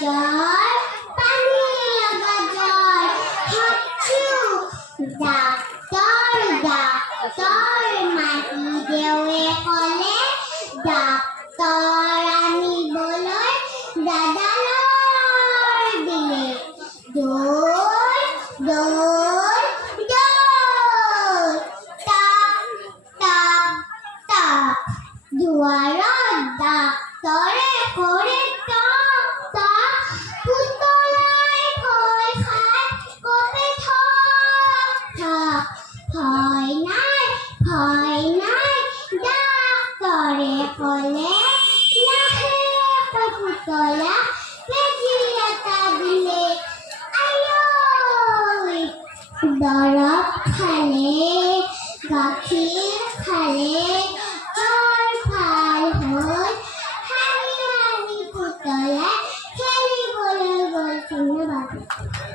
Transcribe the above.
জ্বর পানি লাগা জ্বর হাঁচু ডাক্তার ডাক্তার মাটি দেওয়ে কলে ডাক্তার আমি বলয় দাদালয় দিলে দৌড় দৌড় দৌড় টাক টাক টাক দুয়ারত ডাক্তরে করে টাক টাক পুতলায় ভয় খায় কবে ঠক ঠক ভয় নাই ডাক্তরে কলে লাহে পুতলা পেজিয়াটা দিলে আয়োই দরব খালে গাখীৰ খালে জ্বৰ ভাল হ'ল হাঁহি হাঁহি পুতলাই খেলিবলৈ গ'ল। ধন্যবাদ।